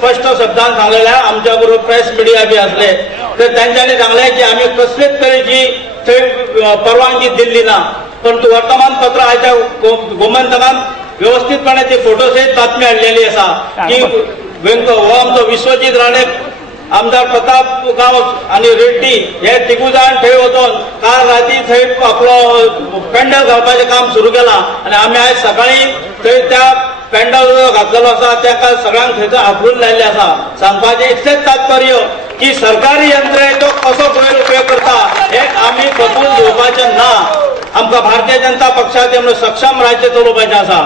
स्पष्ट शब्दांत सांगलेले आमच्या बरोबर प्रेस मिडिया बी असले तर त्यांच्यानी सांगले की आम्ही कसलेच तरेची थंय परवानगी दिल्ली ना, परंतु वर्तमानपत्र आयच्या गोमंतकान व्यवस्थितपणे ती फोटोसहित बातमी हाडलेली असा की हो आमचो विश्वजीत राणे, आमदार प्रताप गांव आणि रेड्डी हे तिगू जाण थंय वचून काल राती थंय आपलो पेंडल घालपाचें काम सुरू केलां आणि आमी आयज सकाळी थंय त्या पेंडल घातलेलो आसा त्या सगळ्यांक थंयसर हातरून लायल्ले आसा। सांगपाचें इतलेंच तात्पर्य की सरकारी यंत्रणेचो कसो गैरउपयोग करता हे आमी बसून घेवपाचें ना। आमकां भारतीय जनता पक्षाचें सक्षम राज्य चलोवपाचें आसा।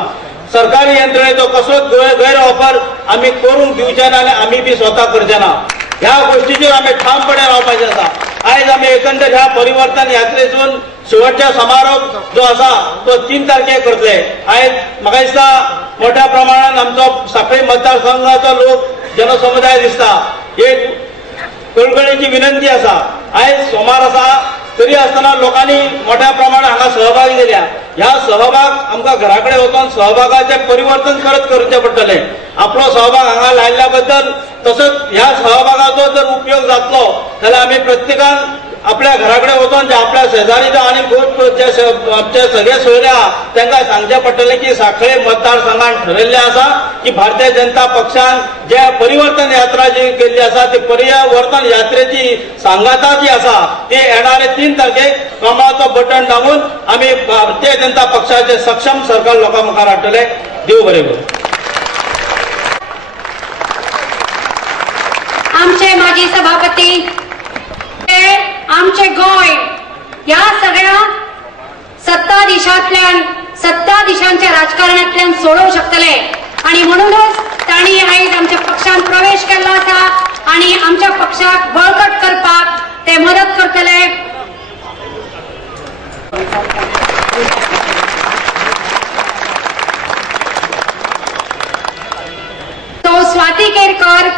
सरकारी यंत्रणेचो कसोच गैरवापर आमी करूंक दिवचे ना आनी आमी बी स्वता करचे ना। ह्या गोष्टीचेर आमी ठामपणे रावपाचें आसा। आयज आमी एकंदर ह्या परिवर्तन यात्रेसून शेवटचा समारोप जो आसा तो 3 तारखेक करतले। आयज म्हाका दिसता मोठ्या प्रमाणात आमचो सांखळी मतदारसंघाचो लोक जनसमुदाय दिसता। एक कळकळीची विनंती आसा, आयज सोमार आसा तरी आसतना लोकांनी मोठ्या प्रमाणात हांगा सहभागी दिल्या। ह्या सहभाग आमकां घरा कडेन वचून सहभागाचें परिवर्तन करचें पडटलें। आपलो सहभाग हांगा लायल्ल्या बद्दल तसोच ह्या सहभागाचो जर उपयोग जातलो जाल्यार आमी प्रत्येकान आपल्या घरा कडेन वचून जे आपल्या शेजारी जो आनी जे सगळे सोयरे आहा तांकां सांगचें पडटलें की सांखळे मतदारसंघान ठरयल्लें आसा की भारतीय जनता पक्षान जे परिवर्तन यात्रा जी केल्ली आसा ती परिवर्तन यात्रेची सांगाता जी आसा ती येणारे 3 तारखेक कमळाचो बटन दाबून आमी भारतीय जनता पक्षाचे सक्षम सरकार लोकां मुखार हाडटले। देव बरें करूं। आमचे माजी सभापती आमचे गोय या सगळ्या सत्ताधीशांच्या राजकारणातल्यान सोडवू शकतले आणि म्हणूनच तांणी आयज आमच्या पक्षान प्रवेश केला आसा आणि आमच्या पक्षाक बळकट करपाक ते मदत करतले। तो स्वाती केरकर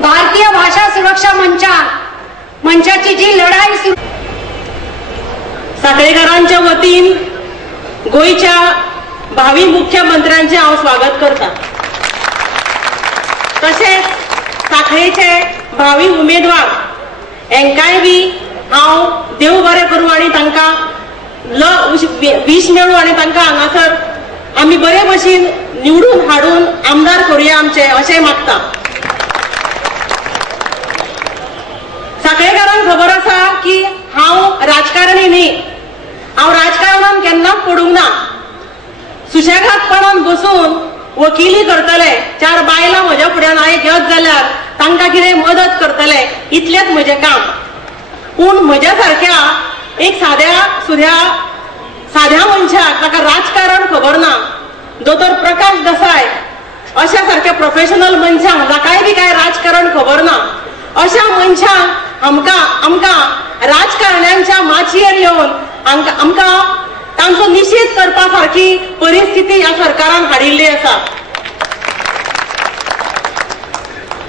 भारतीय भाषा सुरक्षा मंचाची जी लढाई सुरू साखळेकरांच्या वतीन गोयच्या भावी मुख्यमंत्र्यांचे हांव स्वागत करता। तशेंच साखळेचे भावी उमेदवार हेंकाय बी हांव देव बरें करूं आनी तांकां वीस मेळूं आनी तांकां हांगासर आमी बरे भशेन निवडून हाडून आमदार करूया आमचे अशें मागता। साखळेकरांक खबर आसा की हांव राजकारणी न्ही, हांव राजकारणान केन्नाच पडूंक ना। सुशेगादपणान बसून वकिली करतले, 4 बायलां म्हज्या फुड्यान हांवें घेत जाल्यार तांकां कितें मदत करतले इतलेंच म्हजें काम। पूण म्हज्या सारक्या एक साध्या मनशाक ताका राजकारण खबर ना, दोतोर प्रकाश देसाय अशा सारख्या प्रोफेशनल मनशांक जाकाय बी काय राजकारण खबर ना, अशा मनशांक आमकां राजकारण्यांच्या माचयेर येवन आमकां तांचो निषेध करपा सारकी परिस्थिती ह्या सरकारान हाडिल्ली आसा।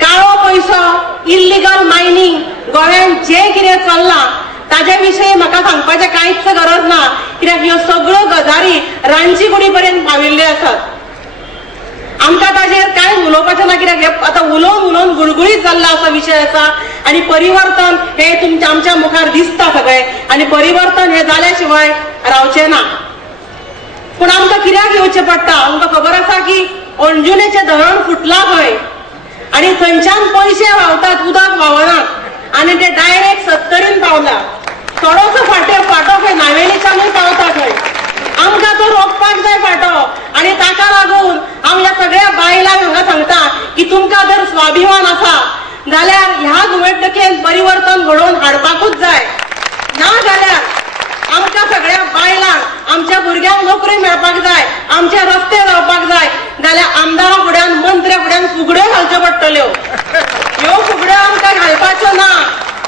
काळो पयसो, इल्लीगल मायनिंग गोंयांत जे कितें चल्लां ताजे विशयी म्हाका सांगपाचें कांयच गरज ना, कित्याक ह्यो सगळ्यो गजाली रांदची कुडी पर्यंत पाविल्ल्यो आसात। आमकां ताजेर कांय उलोवपाचें ना, कित्याक हे आतां उलोवन गुळगुळीत जाल्लो असा विशय आसा आनी परिवर्तन हे तुमच्या आमच्या मुखार दिसता सगळें आनी परिवर्तन हे जाल्या शिवाय रावचें ना। पूण आमकां कित्याक येवचें पडटा? आमकां खबर आसा की अंजुनेचें धरण फुटलां खंय आनी थंयच्यान पयशे व्हांवतात, उदक व्हांवनात आनी ते डायरेक्ट 70रीन पावला। थोडोसो फाटो खंय नावेलीच्यानूय पावता खंय। आमकां तो रोखपाक जाय फाटो आनी ताका लागून हांव ह्या सगळ्या बायलांक हांगा सांगता की तुमकां जर स्वाभिमान आसा जाल्यार ह्या निवडणुकेंत परिवर्तन घडोवन हाडपाकूच जाय, ना जाल्यार आमकां सगळ्या बायलांक आमच्या भुरग्यांक नोकरी मेळपाक जाय, आमचे रस्ते जावपाक जाय जाल्यार आमदारा फुड्यान मंत्र्या फुड्यान फुगड्यो घालच्यो पडटल्यो। ह्यो फुगड्यो आमकां घालपाच्यो ना,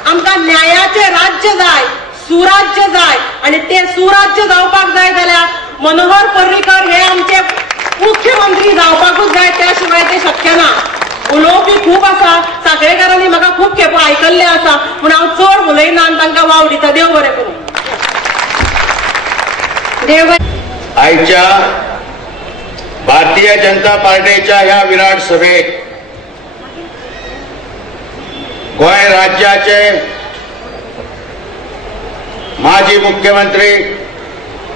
आमकां न्यायाचें राज्य जाय, सुराज्य जाय आणि ते सुराज्य जावपाक जाय जाल्यार मनोहर पर्रीकर हे आमचे मुख्यमंत्री जावपाकूच जाय, त्या शिवाय ते शक्य ना। उलोवपी खूब आसा, साखळेकरांनी म्हाका खूब खेपो आयकल्ले आसा, पूण हांव चड उलयना आनी तांकां वाव दिता। देव बरें करूं। आयच्या भारतीय जनता पार्टीच्या ह्या विराट सभेक गोंय राज्याचे माजी मुख्यमंत्री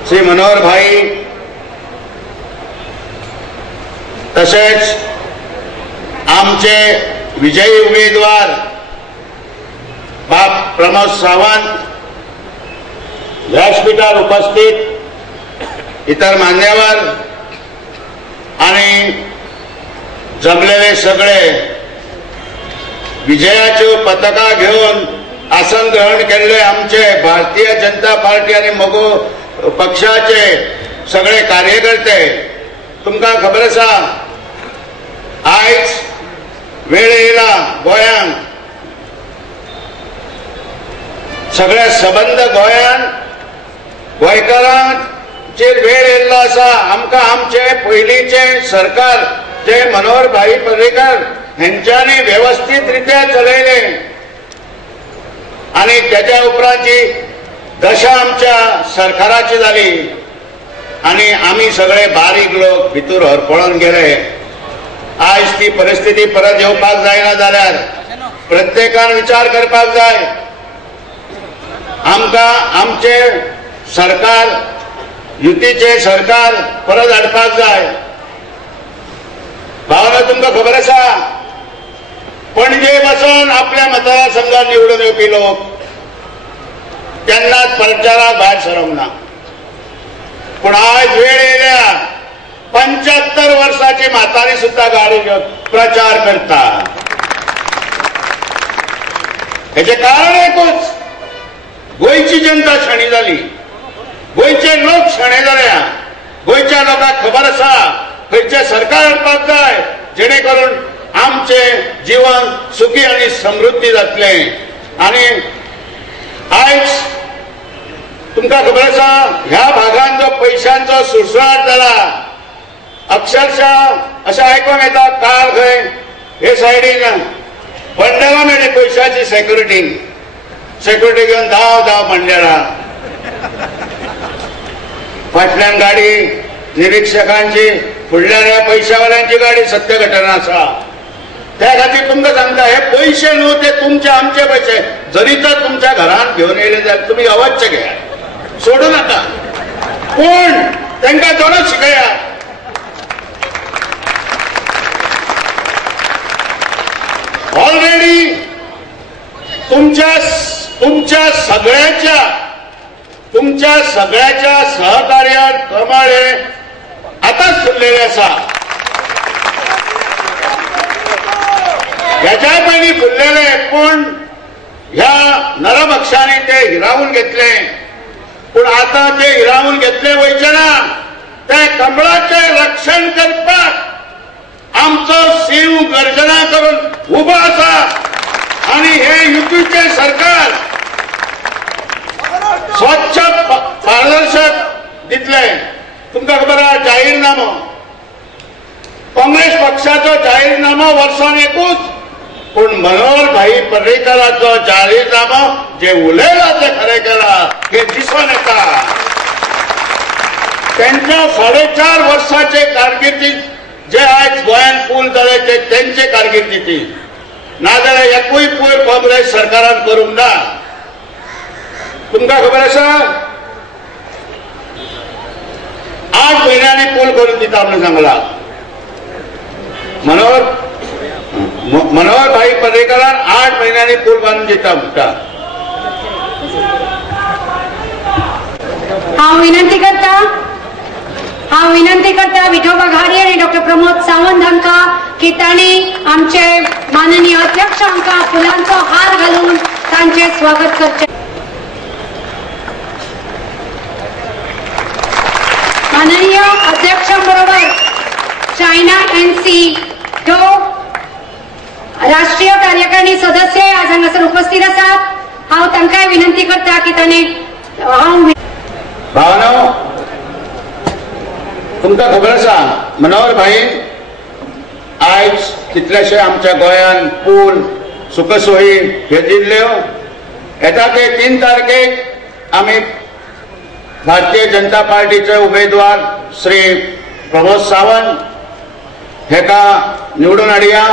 श्री मनोहर भाई तसेच आमचे विजयी उमेदवार बाप प्रमोद सावंत, व्यासपीठावर उपस्थित इतर मान्यवर आणि जमलेले सगळे विजयाची पताका घेऊन आसन ग्रहण केलेले आमचे भारतीय जनता पार्टी आणि मगो पक्षाचे सगळे कार्यकर्ते, तुमका खबर आसा आयज वेळ येयला गोंयांत सगळे सबंद गोंयकारांचेर वेळ येयल्लो आसा. आमकां आमचे पयलींचे सरकार जे मनोहर भाई पर्रीकर हेंच्यांनी व्यवस्थित रित्या चलयले आणि त्याच्या उपरांतची दशा आमच्या सरकाराची जाली आणि आमी सगळे बारीक लोक भितर हरपळून गेले. आज ती परिस्थिती परत येवपाक जायना जाल्यार प्रत्येकान विचार करपाक जाय. आमकां आमचे सरकार युतीचे सरकार परत हाडपाक जाय. भावना तुमकां खबर आसा पणजे वचून आपल्या मतदारसंघात निवडून येवपी लोक केन्नाच प्रचाराक भायर सरवंक ना. पूण आज वेळ येयल्या 75 वर्साची म्हातारी सुद्धा गाडी घेवन प्रचार करता. हेचे कारण एकूच, गोंयची जनता शणी जाली, गोंयचे लोक शणे जाल्या. गोंयच्या लोकांक खबर आसा खंयचे सरकार हाडपाक जाय जेणे करून आमचे जीवन सुखी आणि समृद्धी जातले. आणि आयज तुमकां खबर आसा ह्या भागांत जो पयशांचो सुळसुळाट जाला, अक्षरशः अशें आयकूंक येता काल खंय हे सायडीन बंडला मेळ्ळी पयशांची सेक्युरिटी घेवन धांव बंडेला. फाटल्यान गाडी निरीक्षकांची, फुडल्यान ह्या पयशावाल्यांची गाडी सत्य घटना आसा. त्या खातीर तुमकां सांगता हे पयशे न्हू ते तुमचे आमचे पयशे जरी तर तुमच्या घरांत घेवन येयले जाल्यार तुमी अवश्य घेया, सोडू नाका. पूण तांकां दोनच शिकया. ऑलरेडी तुमच्या सगळ्याच्या सहकार्यात कमळ हे आताच फुललेले आसा. ह्याच्या पयलीं फुललेले पूण ह्या नरभक्षांनी ते हिरावून घेतले. पूण आता ते हिरावून घेतले वयचे ना. ते कमळाचे रक्षण करपाक आमचो सीव गर्जना करून उबो आसा. आणि हे युतीचे सरकार स्वच्छ पारदर्शक दितले. तुमकां खबर आसा जाहीरनामो, काँग्रेस पक्षाचो जाहीरनामो वर्सान एकूच, पूण मनोहर भाई पर्रीकराचो जाहीरनामो जे उलयला ते खरें केला हे दिसून येता. त्यांच्या 4.5 वर्साचे कारकिर्दीत जे आयज गोंयांत पूल जाले ते तेंचे कारकिर्दीची, नाजाल्यार एकूय पूल काँग्रेस सरकारान करूंक ना. तुमकां खबर आसा 8 म्हयन्यांनी पूल करून दिता म्हणून सांगला. मनोहर भाई पर्रीकरान 8 म्हयन्यांनी पूल बांदून दिता म्हणटा. हांव विनंती करता विठोबा घाडी आणि डॉक्टर प्रमोद सावंत हांकां की तांणी आमचे माननीय अध्यक्ष हांकां फुलांचो हार घालून तांचे स्वागत करचे. माननीय अध्यक्षांबरोबर चायना एनसी जो राष्ट्रीय कार्यकारिणी सदस्य आज हांगासर उपस्थित आसात. हांव तांकांय विनंती करता की ताणे भावनो तुमकां खबर आसा मनोहर भाई आयज कितलेशे आमच्या गोंयांत पूल सुखसोयी हे दिल्ल्यो. येता ते 3 तारखेक आमी भारतीय जनता पार्टीचे उमेदवार श्री प्रमोद सावंत हेका निवडून हाडया.